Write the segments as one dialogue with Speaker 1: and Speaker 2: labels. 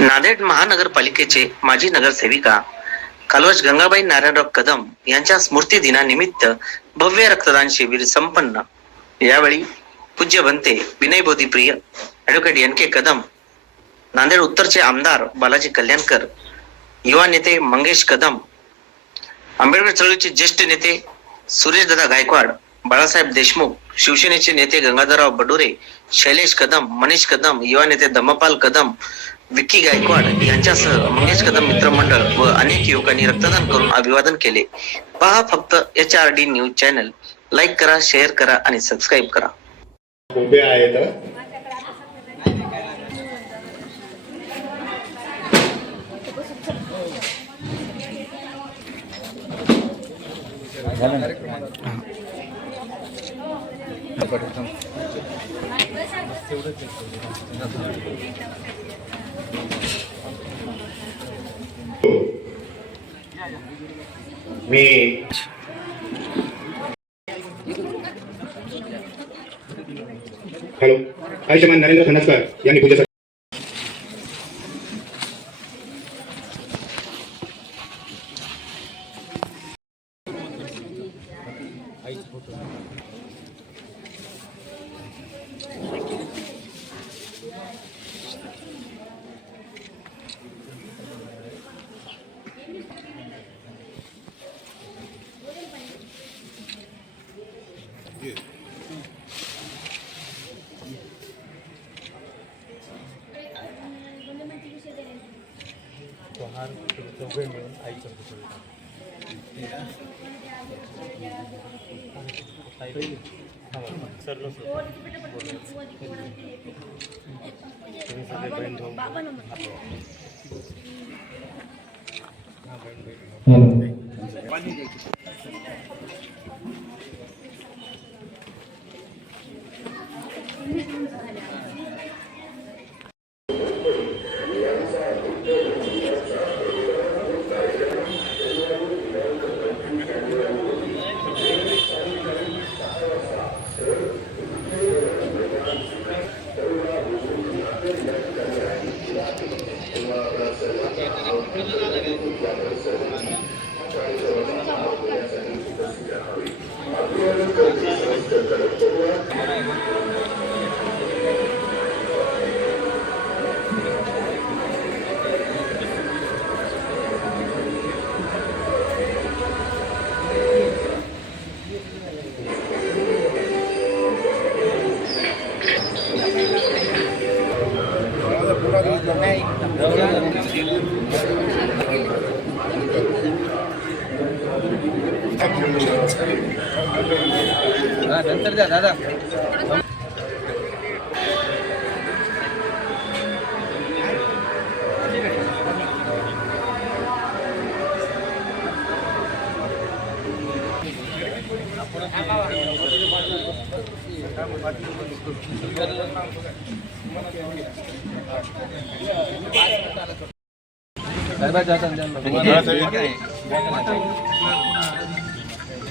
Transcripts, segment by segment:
Speaker 1: नांदेड महानगरपालिकेचे माजी नगरसेविका कालवश गंगाबाई नारायणराव कदम यांच्या स्मृती दिनानिमित्त भव्य रक्तदान शिबिर संपन्न. यावेळी पूज्य Bhante Vinay Bodhipriya advocate N K Kadam Nanded उत्तरचे आमदार बालाजी कल्याणकर युवा नेते मंगेश कदम आंबेडकर चळवळीचे ज्येष्ठ नेते सुरेशदादा गायकवाड बाळासाहेब देशमुख शिवसेनेचे नेते गंगाधरराव बडोरे शैलेश कदम मनीष कदम युवा नेते दमपाल कदम विक्की गायकवाड यांच्यासह मंगेश कदम मित्रमंडळ व अनेक युवकांनी रक्तदान करून अभिवादन केले. पहा फक्त H R D news channel. Like करा शेअर करा आणि सबस्क्राईब करा.
Speaker 2: उभे आहेत. मी हॅलो. आयुष्यमान नरेंद्र खनसकर यांनी पूजेसाठी
Speaker 3: ಚೌಹಾನ್ ಚೌಬೆ ಐದು ಸರ್ ಸರ್ नंतर द्या दादा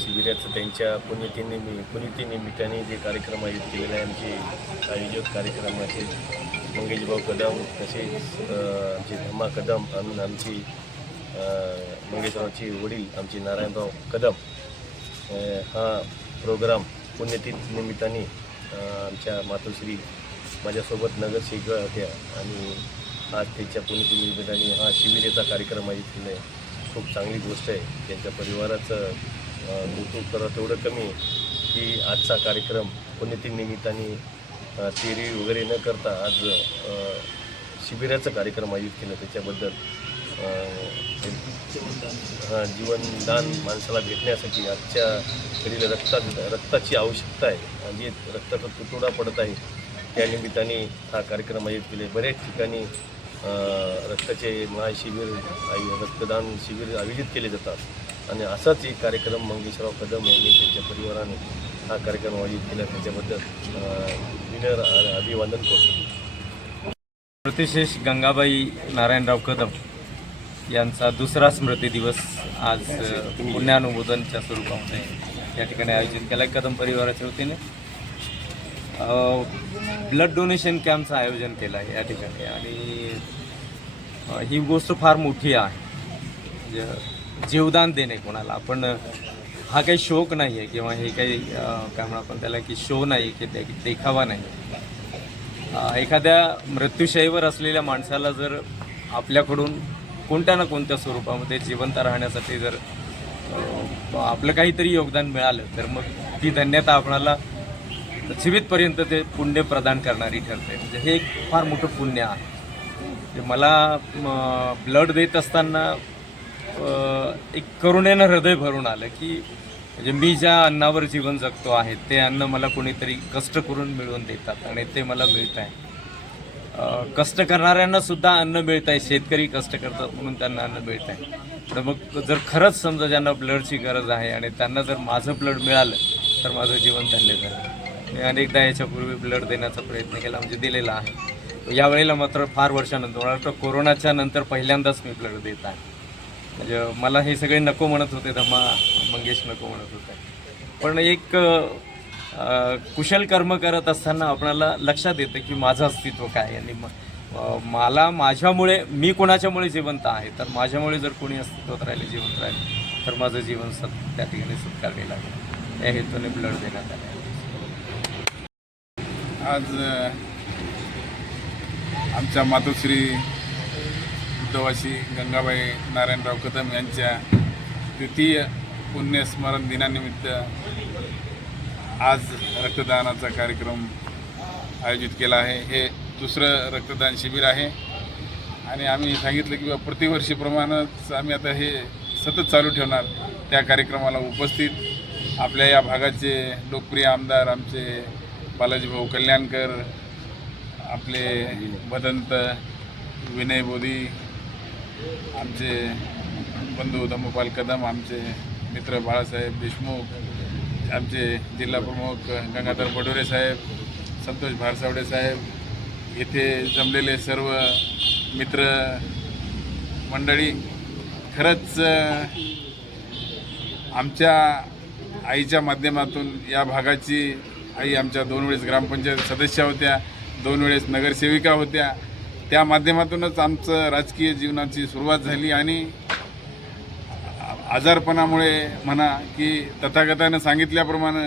Speaker 3: शिबिराचं त्यांच्या पुण्यतिनिमि पुण्यतिनिमित्ताने जे कार्यक्रम आयोजित केलेले आहे आमचे आयोजक कार्यक्रमाचे मंगेशभाऊ कदम तसेच आमचे धम्मा कदम आणून आमची मंगेशरावचे वडील आमचे नारायणराव कदम हा प्रोग्राम पुण्यतिथी निमित्ताने आमच्या मातोश्री माझ्यासोबत नगरसेविका होत्या आणि आज त्यांच्या पुण्यतिनिमित्ताने हा शिबिरेचा कार्यक्रम आयोजित केला आहे. खूप चांगली गोष्ट आहे. त्यांच्या परिवाराचं अ, कौतुक करा तेवढं कमी की आजचा कार्यक्रम पुण्यतिथी निमित्ताने तेरी वगैरे न करता आज शिबिराचं कार्यक्रम आयोजित केलं त्याच्याबद्दल जीवनदान माणसाला भेटण्यासाठी आजच्या घडीला रक्ता रक्ताची आवश्यकता आहे. आणि रक्ताचा तुटवडा पडत आहे त्या निमित्ताने हा कार्यक्रम आयोजित केले. बऱ्याच ठिकाणी रक्ताचे महाशिबिर आयो- रक्तदान शिबिर आयोजित केले जातात. आणि असाच एक कार्यक्रम मंगेशराव कदम यांनी त्यांच्या परिवाराने हा कार्यक्रम आयोजित केला. त्याच्याबद्दल विनर अभिवादन करतो.
Speaker 4: प्रतिशेष गंगाबाई नारायणराव कदम यांचा दुसरा स्मृती दिवस आज पुण्यानुमोदनच्या स्वरूपामध्ये या ठिकाणी आयोजित केला. आहे कदम परिवाराच्या वतीने ब्लड डोनेशन कॅम्पचं आयोजन केलं आहे या ठिकाणी. आणि ही गोष्ट फार मोठी आहे. म्हणजे जीवदान देणे कोणाला. आपण हा काही शोक नाही आहे किंवा हे काही काय म्हणू आपण त्याला की शो नाही की ते- देखावा नाही. एखाद्या मृत्यूशयीवर असलेल्या माणसाला जर आपल्याकडून कोणत्या ना कोणत्या स्वरूपामध्ये जिवंत राहण्यासाठी जर आपलं काहीतरी योगदान मिळालं तर मग ती धन्यता आपणाला जीवितपर्यंत ते पुण्य प्रदान करणारी ठरते. म्हणजे हे एक फार मोठं पुण्य आहे. मला ब्लड देत असताना एक करुणेनं हृदय भरून आलं की म्हणजे मी ज्या अन्नावर जीवन जगतो आहे ते अन्न मला कोणीतरी कष्ट करून मिळवून देतात आणि ते मला मिळत आहे. कष्ट करणाऱ्यांना सुद्धा अन्न मिळत आहे शेतकरी कष्ट करतात म्हणून त्यांना अन्न मिळत आहे. तर मग जर खरंच समजा ज्यांना ब्लडची गरज आहे आणि त्यांना जर माझं ब्लड मिळालं तर माझं जीवन धन्य झालं. मी अनेकदा याच्यापूर्वी ब्लड देण्याचा प्रयत्न केला म्हणजे दिलेला आहे. यावेळेला मात्र फार वर्षानंतर मला वाटतं कोरोनाच्या नंतर पहिल्यांदाच मी ब्लड देत आहे. म्हणजे मला हे सगळे नको म्हणत होते धम्मा मंगेश नको म्हणत होते. पण एक कुशल कर्म करत असताना आपणाला लक्षात येतं की माझं अस्तित्व काय आहे. आणि मला माझ्यामुळे मी कोणाच्यामुळे जिवंत आहे? तर माझ्यामुळे जर कोणी अस्तित्वात राहिले जिवंत राहिले तर माझं जीवन सत त्या ठिकाणी सत्कारले लागेल. या हेतूने ब्लड देण्यात आले.
Speaker 5: आज आमच्या मातोश्री उद्धवाशी गंगाबाई नारायणराव कदम यांच्या द्वितीय पुण्यस्मरण दिनानिमित्त आज रक्तदानाचा कार्यक्रम आयोजित केला आहे. हे दुसरं रक्तदान शिबिर आहे. आणि आम्ही सांगितलं की प्रतिवर्षीप्रमाणेच आम्ही आता हे सतत चालू ठेवणार. त्या कार्यक्रमाला उपस्थित आपल्या या भागाचे लोकप्रिय आमदार आमचे बालाजीभाऊ कल्याणकर आपले भदंत विनय बोधी आमचे बंधू धम्मपाल कदम आमचे मित्र बाळासाहेब देशमुख आमचे जिल्हा प्रमुख गंगाधर बडोरे साहेब संतोष भारसावडे साहेब येथे जमलेले सर्व मित्र मंडळी खरंच आमच्या आईच्या माध्यमातून या भागाची आई आमच्या दोन वेळेस ग्रामपंचायत सदस्या होत्या दोन वेळेस नगरसेविका होत्या त्या माध्यमातूनच आमचं राजकीय जीवनाची सुरुवात झाली आणि आजारपणामुळे म्हणा की तथागतानं सांगितल्याप्रमाणे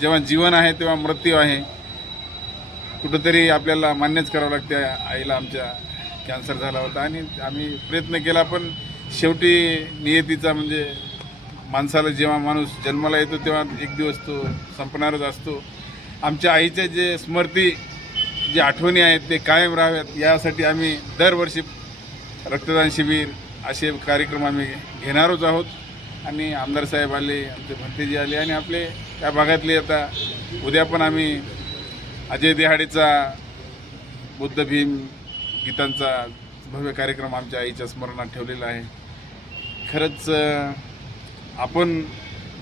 Speaker 5: जेव्हा जीवन आहे तेव्हा मृत्यू आहे. कुठंतरी आपल्याला मान्यच करावं लागते आईला आमच्या कॅन्सर झाला होता आणि आम्ही प्रयत्न केला पण शेवटी नियतीचा म्हणजे माणसाला जेव्हा माणूस जन्माला येतो तेव्हा एक दिवस तो संपणारच असतो. आमच्या आईचे जे स्मृती जे आठवणी आहेत ते कायम राहाव्यात. यासाठी आम्ही दरवर्षी रक्तदान शिबिर असे कार्यक्रम आम्ही घेणारच आहोत. आणि आमदार साहेब आले आमचे भंतेजी आले आणि आपले त्या भागातले आता उद्या पण आम्ही अजय देहाडेचा बुद्ध भीम गीतांचा भव्य कार्यक्रम आमच्या आईच्या स्मरणात ठेवलेला आहे. खरंच आपण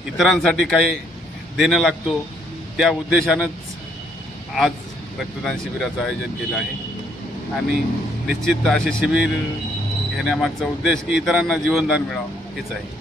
Speaker 5: इतरांसाठी काही देणं लागतो. त्या उद्देशानंच आज रक्तदान शिबिराचं आयोजन केलं आहे. आणि निश्चित असे शिबिर घेण्यामागचा उद्देश की इतरांना जीवनदान मिळावं हेच आहे.